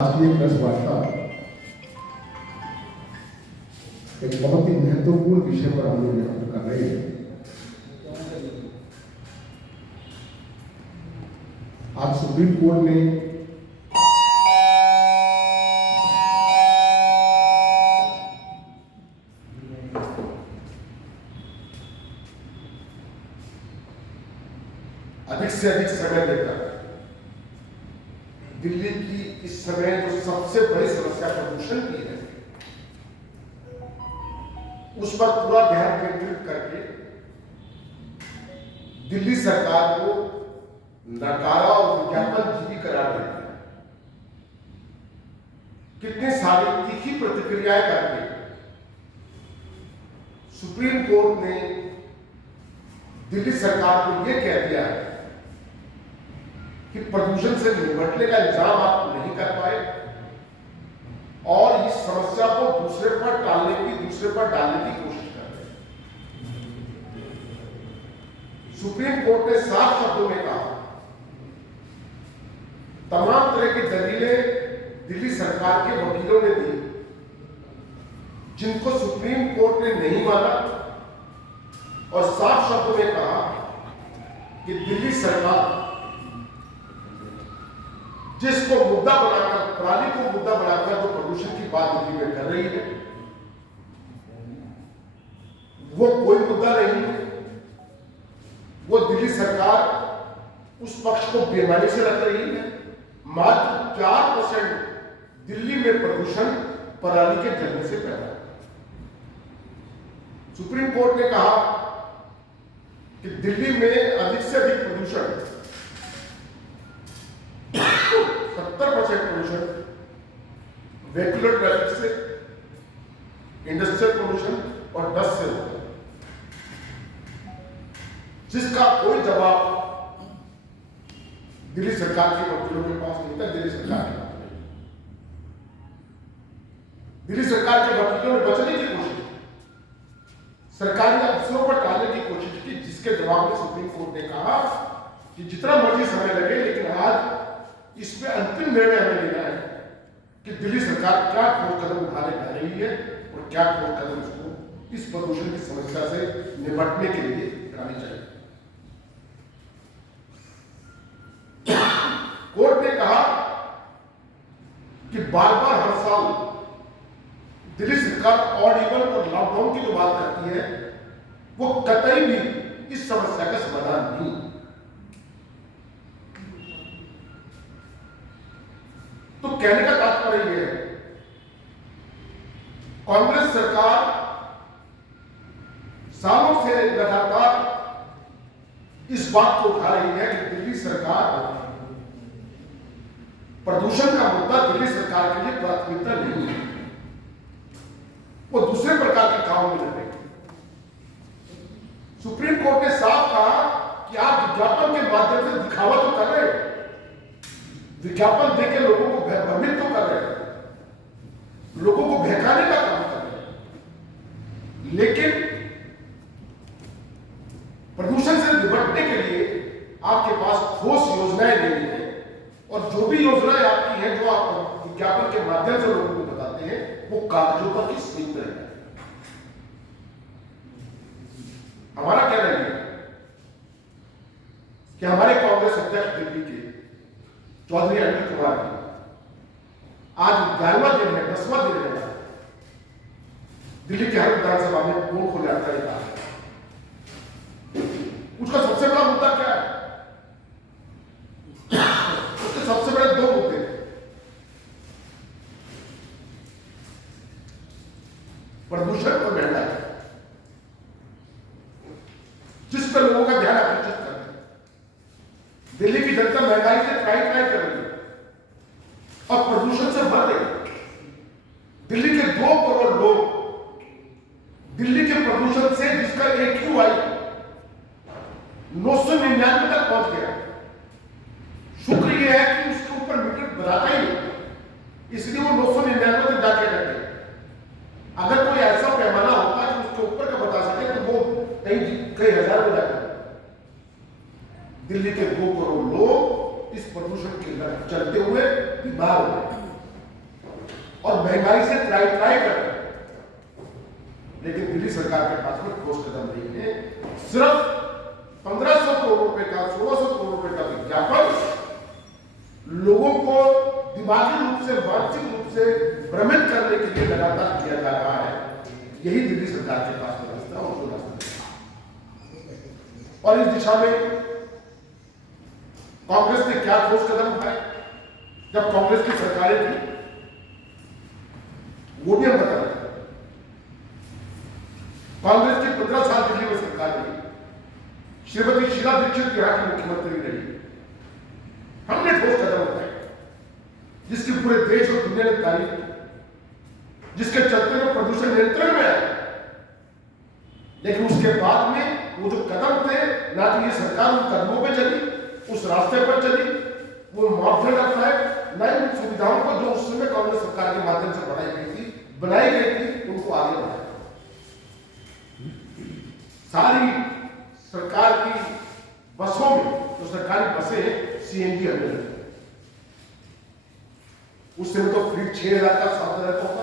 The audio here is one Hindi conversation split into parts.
राष्ट्रीय प्रेस वार्ता एक बहुत ही महत्वपूर्ण विषय पर हम लोग यहाँ पर कर रहे हैं। आज सुप्रीम कोर्ट ने अधिक से अधिक समय देकर दिल्ली की इस समय जो सबसे बड़ी समस्या प्रदूषण की है उस पर पूरा ध्यान केंद्रित करके दिल्ली सरकार को नकारा और विज्ञापन जीवी करार देती है। कितनी सारी तीखी प्रतिक्रियाएं करके सुप्रीम कोर्ट ने दिल्ली सरकार को यह कह दिया है कि प्रदूषण से निपटने का इंतजाम आप नहीं कर पाए और इस समस्या को दूसरे पर डालने की कोशिश कर रहे हैं। सुप्रीम कोर्ट ने साफ शब्दों में कहा, तमाम तरह की दलीलें दिल्ली सरकार के वकीलों ने दी जिनको सुप्रीम कोर्ट ने नहीं माना और साफ शब्दों में कहा कि दिल्ली सरकार जिसको मुद्दा बनाकर, पराली को मुद्दा बनाकर जो प्रदूषण की बात दिल्ली में कर रही है वो कोई मुद्दा नहीं है। वो दिल्ली सरकार उस पक्ष को बेमानी से रख रही है। मात्र 4% दिल्ली में प्रदूषण पराली के जलने से पैदा है। सुप्रीम कोर्ट ने कहा कि दिल्ली में अधिक से अधिक प्रदूषण 70% पोल्यूशन व्हीकुलर ट्रैफिक से, इंडस्ट्रियल पोल्यूशन और डस्ट से होता है, जिसका कोई जवाब दिल्ली सरकार के वकीलों के पास नहीं था। दिल्ली सरकार के वकीलों ने बचने की कोशिश की, सरकारी अफसरों पर टालने की कोशिश की, जिसके जवाब में सुप्रीम कोर्ट ने कहा कि जितना मर्जी समय लगे लेकिन आज इसमें अंतिम निर्णय हमें लेना है कि दिल्ली सरकार क्या ठोस कदम उठाने जा रही है और क्या ठोस कदम उसको इस प्रदूषण की समस्या से निपटने के लिए उठानी चाहिए। कोर्ट ने कहा कि बार बार हर साल दिल्ली सरकार ऑड इवन और लॉकडाउन की जो बात करती है वो कतई भी इस समस्या का समाधान नहीं। तो कहने का तात्पर्य यह है, कांग्रेस सरकार सालों से लगातार इस बात को उठा रही है कि दिल्ली सरकार प्रदूषण का मुद्दा दिल्ली सरकार के लिए प्राथमिकता नहीं है, वो दूसरे प्रकार के काम में लगे। सुप्रीम कोर्ट ने साफ कहा कि आप विज्ञापन के माध्यम से दिखावा तो कर रहे हैं, विज्ञापन देकर लोगों को भ्रमित तो कर रहे हैं, लोगों को बहकाने का काम कर रहे हैं, लेकिन प्रदूषण से निपटने के लिए आपके पास ठोस योजनाएं नहीं है और जो भी योजनाएं आपकी हैं, जो आप विज्ञापन के माध्यम से लोगों को बताते हैं, वो कागजों पर की सीमित है। हमारा कहना है कि हमारे कांग्रेस अध्यक्ष दिल्ली के चौधरी अनिल कुमार जी आज 11वां दिन है, 10वां दिन है, दिल्ली के हर विधानसभा में पोल खोले आता है। उसका सबसे बड़ा मुद्दा क्या है? उसके सबसे बड़े दो मुद्दे हैं, प्रदूषण और महंगाई, जिस पर लोगों का ध्यान आकर्षित करते हैं। दिल्ली की जनता महंगाई से ट्राई कर रही है और प्रदूषण से भर रही। दिल्ली के 2 करोड़ लोग दिल्ली के प्रदूषण से, जिसका AQI 999 तक पहुंच गया, शुक्र यह है कि उसके ऊपर मीटर बनाता ही नहीं, इसलिए वो 999 तक जाके रह गए। अगर कोई ऐसा पैमाना होता है कि उसके ऊपर का बता सके तो वो कई हजार में जाकर। दिल्ली के 2 करोड़ लोग इस प्रदूषण के चलते हुए बीमार हो गए। महंगाई से ट्राई कर रहे हैं, लेकिन दिल्ली सरकार के पास में ठोस कदम नहीं है। सिर्फ 1500 करोड़ रुपए का, 1600 करोड़ रुपए का विज्ञापन लोगों को दिमागी रूप से, मानसिक रूप से भ्रमित करने के लिए लगातार किया जा रहा है। यही दिल्ली सरकार के पास में रास्ता और जो रास्ता, और इस दिशा में कांग्रेस ने क्या ठोस कदम उठाए? जब कांग्रेस की सरकारें थी, वो भी हम बता रहे हैं, कांग्रेस की 15 साल दिल्ली में सरकार रही, श्रीमती शीला दीक्षित यहाँ की मुख्यमंत्री रही। हमने ठोस कदम उठाए जिसकी पूरे देश और दुनिया ने तारीफ की, जिसके चलते में प्रदूषण नियंत्रण में आया। लेकिन उसके बाद में वो जो कदम थे, ना तो ये सरकार उन कदमों पे चली, उस रास्ते पर चली, वो मापदंड अपनाए, न ही उन सुविधाओं को जो उस समय कांग्रेस सरकार के माध्यम से बनाई गई थी उनको आगे बढ़ाया। सारी सरकार की बसों में, जो सरकारी बसें हैं, सीएनजी अंदर है। उस समय तो फ्लीट 6000 का 7000 का होता,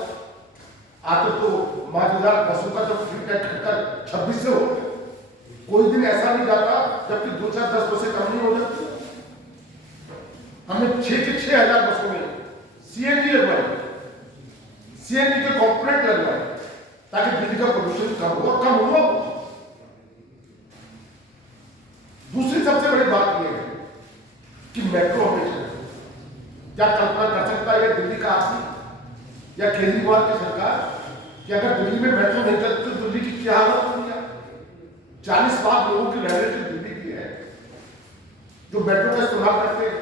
आज तो मौजूदा बसों का जो फ्लीट है घटकर 26 से हो। कोई दिन ऐसा नहीं जाता जबकि 2-4-10 बसें कम नहीं हो जाती। हमने 6,000 बसों में सीएनजी लगवाए, सीएनजी के कॉम्पोनेंट लगवाए, ताकि दिल्ली का प्रदूषण कम हो। दूसरी सबसे बड़ी बात यह है कि मेट्रो हमें चाहिए। क्या कल्पना कर सकता है दिल्ली का आदमी या केजरीवाल की सरकार कि अगर दिल्ली में मेट्रो नहीं चलती तो दिल्ली की क्या हालत होगी? 40 लाख लोगों की रहने दिल्ली की है जो मेट्रो का इस्तेमाल करते हैं।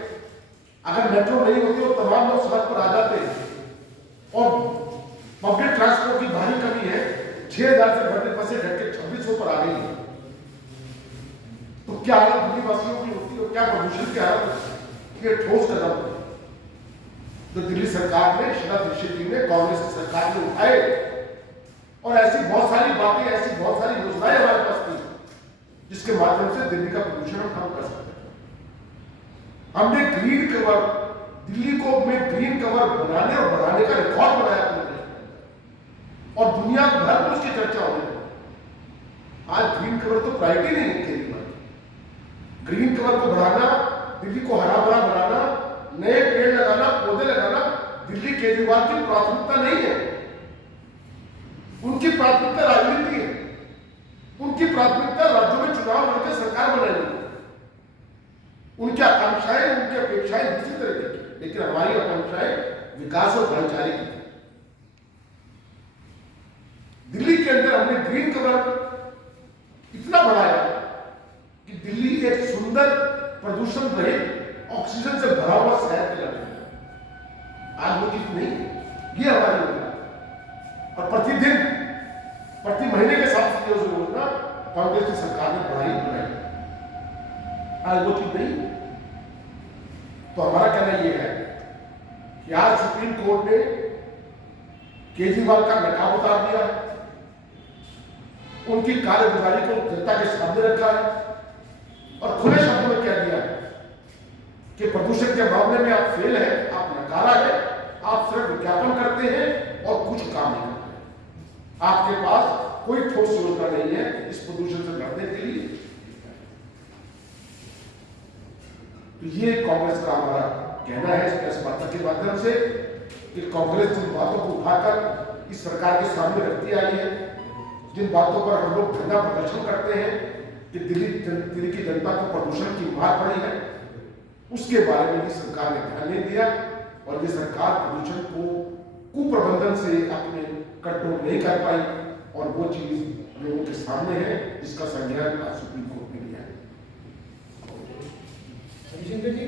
अगर मेट्रो नहीं होती तो तमाम लोग सड़क पर आ जाते हैं। और पब्लिक ट्रांसपोर्ट की भारी कमी है, 6000 से बढ़कर बसें घटके 2600 पर आ गई है। तो क्या हालत दिल्ली वासियों की होती है? क्या प्रदूषण की हालत? ये ठोस कदम जो दिल्ली सरकार ने, शीला दीक्षित जी ने, कांग्रेस की सरकार ने उठाए। और ऐसी बहुत सारी बातें, ऐसी बहुत सारी योजनाएं हमारे पास थी जिसके माध्यम से दिल्ली का प्रदूषण हम कम कर सकते हैं। हमने ग्रीन कवर, दिल्ली को में ग्रीन कवर बनाने और बढ़ाने का रिकॉर्ड बनाया और दुनिया भर में उसकी चर्चा हो रही है। आज ग्रीन कवर तो प्रायोरिटी नहीं है केजरीवाल। ग्रीन कवर को बढ़ाना, दिल्ली को हरा भरा बनाना, नए पेड़ लगाना, पौधे लगाना दिल्ली केजरीवाल की प्राथमिकता नहीं है। उनकी प्राथमिकता राजनीति है। उनकी प्राथमिकता राज्यों में चुनाव लड़कर सरकार बनानी है। उनकी आकांक्षाएं, उनकी अपेक्षाएं दूसरी तरह की, लेकिन हमारी आकांक्षाएं विकास और भाईचारे की। दिल्ली के अंदर हमने ग्रीन कवर इतना बढ़ाया कि दिल्ली एक सुंदर, प्रदूषण रहित, ऑक्सीजन से भरा हुआ शहर के लगे। आज वो चीज नहीं, ये हमारी योजना। और प्रतिदिन, प्रति महीने के साथ योजना कांग्रेस की सरकार ने बढ़ाई। आज वो चीज नहीं। तो हमारा कहना यह है कि आज सुप्रीम कोर्ट ने केजरीवाल का नकाब उतार दिया है, उनकी कार्यगुजारी को जनता के सामने रखा है और खुले शब्दों में कह दिया है कि प्रदूषण के मामले में आप फेल हैं, आप नकारा है, आप सिर्फ विज्ञापन करते हैं और कुछ काम नहीं करते हैं। आपके पास कोई ठोस योजना नहीं है इस प्रदूषण से लड़ने के लिए। तो ये कांग्रेस का हमारा कहना है इस प्रेस वार्ता के माध्यम से कि कांग्रेस जिन बातों को उठाकर इस सरकार के सामने रखती आई है, जिन बातों पर हम लोग धरना प्रदर्शन करते हैं कि दिल्ली की जनता को प्रदूषण की मार पड़ी है, उसके बारे में भी सरकार ने ध्यान नहीं दिया। और ये सरकार प्रदूषण को कुप्रबंधन से अपने कंट्रोल नहीं कर पाई और वो चीज लोगों के सामने है जिसका संज्ञान आज सुप्रीम कोर्ट ने लिया है। रविशंकर जी,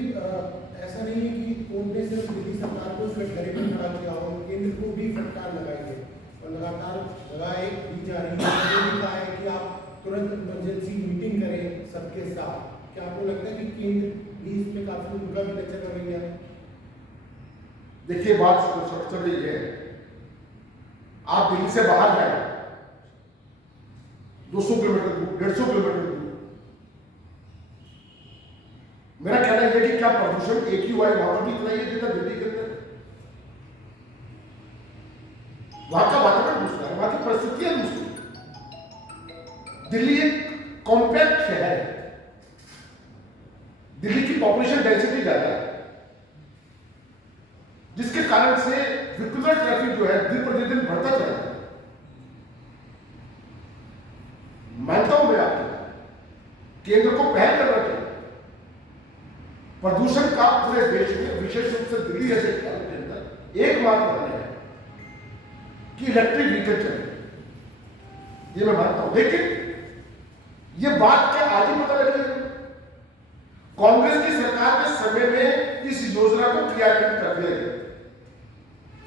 ऐसा नहीं है कि कोर्ट ने सिर्फ दिल्ली सरकार को कटघरे में खड़ा किया हो, केंद्र को भी फटकार लगाई है और लगातार लगाए भी जा रही है। कहा है कि आप तुरंत इमरजेंसी मीटिंग करें सबके साथ। क्या आपको लगता है कि केंद्र भी इसमें काफी उनका भी लचक रवैया है? देखिए, बात सबसे बड़ी है, आप दिल्ली से बाहर जाए 200 किलोमीटर दूर, 150 किलोमीटर दूर, मेरा कहना यह है कि क्या प्रदूषण एक ही वायु वहां पर भी इतना ही है जितना दिल्ली के अंदर? वहां का वातावरण दूसरा है, वहां की परिस्थितियां दूसरी। दिल्ली एक कॉम्पैक्ट शहर है, दिल्ली की पॉपुलेशन डेंसिटी ज्यादा है, जिसके कारण से व्हीकुलर ट्रैफिक जो है दिन प्रतिदिन बढ़ता चला है। मानता हूं मैं आपको, केंद्र को पहल करना चाहिए। प्रदूषण का पूरे देश में, विशेष रूप से दिल्ली जैसे शहर के अंदर एकमात्र हल है कि इलेक्ट्रिक व्हीकल चले, ये मैं मानता हूं। लेकिन ये बात क्या आज ही पता लगी? कांग्रेस की सरकार के समय में इस योजना को क्रियान्वित कर दिया गया,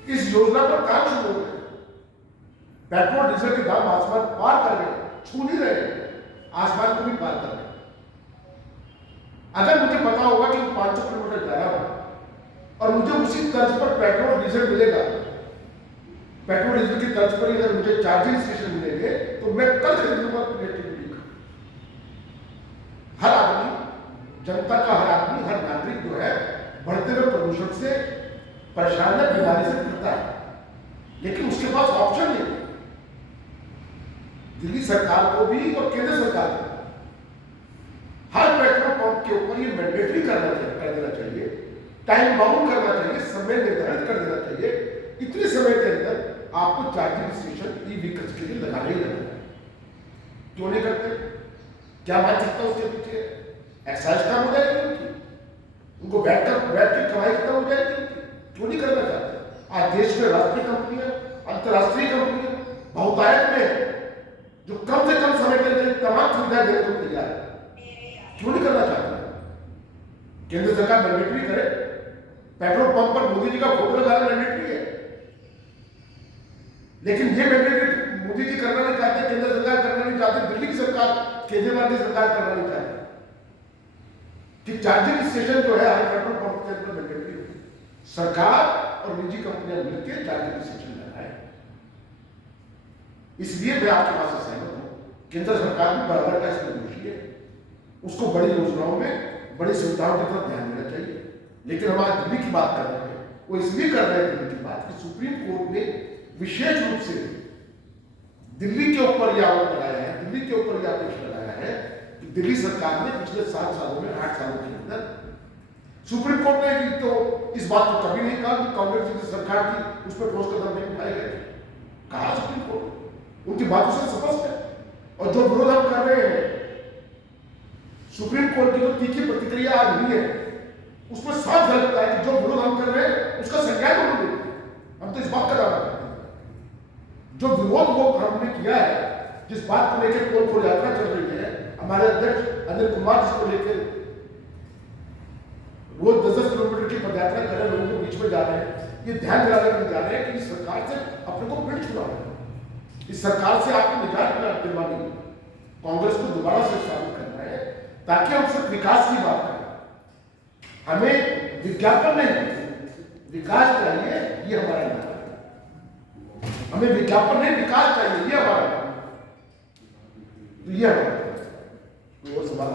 इस योजना पर काम शुरू हो गया। पेट्रोल डीजल के दाम आसमान पार कर गए, छू नहीं रहे, आसमान को भी पार कर गए। अगर मुझे पता होगा कि 500 किलोमीटर जा रहा हूं और मुझे उसी तर्ज पर पेट्रोल डीजल मिलेगा, पेट्रोल डीजल की तर्ज पर अगर मुझे चार्जिंग स्टेशन मिलेंगे, तो मैं कल खरीद लूंगा इलेक्ट्रिक का। हर आदमी, जनता का हर आदमी, हर नागरिक जो है बढ़ते हुए प्रदूषण से परेशान है, बीमारी से पीड़ता है, लेकिन उसके पास ऑप्शन नहीं। दिल्ली सरकार को भी और केंद्र सरकार को हर पेट्रोल पंप के ऊपर ये मैंडेटरी कर देना चाहिए, टाइम बाउंड करना चाहिए, समय निर्धारित कर देना चाहिए। इतने समय के अंदर आपको चार्जिंग स्टेशन ई व्हीकल्स के लिए लगाना ही लगाना है। क्यों नहीं करते? क्या बात सकता है उसके पीछे? एक्साइज कम हो जाएगी उनकी, उनको बैठ के कमाई खत्म हो जाएगी। क्यों नहीं करना चाहते? आज देश में राष्ट्रीय कंपनियां, अंतरराष्ट्रीय कंपनियां बहुतायत में जो कम से कम समय के अंदर तमाम सुविधा देने को तैयार है, क्यों नहीं करना चाहते? केंद्र सरकार मैंडेटरी करे, पेट्रोल पंप पर मोदी जी का फोटो लगाना मैंडेटरी है, लेकिन ये मैंडेटरी मोदी जी करना नहीं चाहते, केंद्र सरकार करना नहीं चाहते, दिल्ली की सरकार, केजरीवाल की सरकार करना नहीं चाहती कि चार्जिंग स्टेशन जो है हर पेट्रोल पंप के अंदर मैंडेटरी हो। सरकार और निजी कंपनियां मिलकर चार्जिंग स्टेशन लगाए। इसलिए मैं आपके पास सहमत हूं, केंद्र सरकार भी बराबर का इसमें दोषी है, उसको बड़ी योजनाओं में, बड़ी सुविधाओं की तरफ ध्यान देना चाहिए। लेकिन हम आज दिल्ली की बात कर रहे हैं, वो इसलिए कर रहे हैं दिल्ली की बात कि सुप्रीम कोर्ट ने विशेष रूप से दिल्ली के ऊपर यह आरोप लगाया है, दिल्ली के ऊपर यह आदेश लगाया है कि दिल्ली सरकार ने पिछले 7 सालों में, 8 सालों के अंदर, सुप्रीम कोर्ट ने तो इस बात को कभी नहीं कहा कि कांग्रेस की सरकार की उस पर ठोस कदम नहीं उठाए गए। कहा सुप्रीम कोर्ट, उनकी बातों से स्पष्ट है। और जो विरोध हम कर रहे हैं, सुप्रीम कोर्ट की जो तीखी प्रतिक्रिया आज हुई है, उसमें साफ झलकता है कि जो विरोध हम कर रहे हैं उसका संज्ञान हम नहीं लेते। हम तो इस बात का दावा करते हैं, जो विरोध वो हमने किया है, जिस बात को लेकर पोल खोल यात्रा चल रही है, हमारे अध्यक्ष अनिल कुमार जिसको लेकर रोज 10-10 किलोमीटर की पदयात्रा कर रहे, लोगों के बीच में जा रहे हैं, ये ध्यान दिलाने के लिए जा रहे हैं कि इस सरकार से अपने को पिट चुका है, इस सरकार से आपको निजात दिलवानी है, कांग्रेस को दोबारा से स्थापित करना है, ताकि हम सिर्फ विकास की बात करें। हमें विज्ञापन नहीं, विकास चाहिए, ये हमारा नारा है। हमें विज्ञापन नहीं, विकास चाहिए, ये हमारा नारा है। तो ये हमारा, तो वो सवाल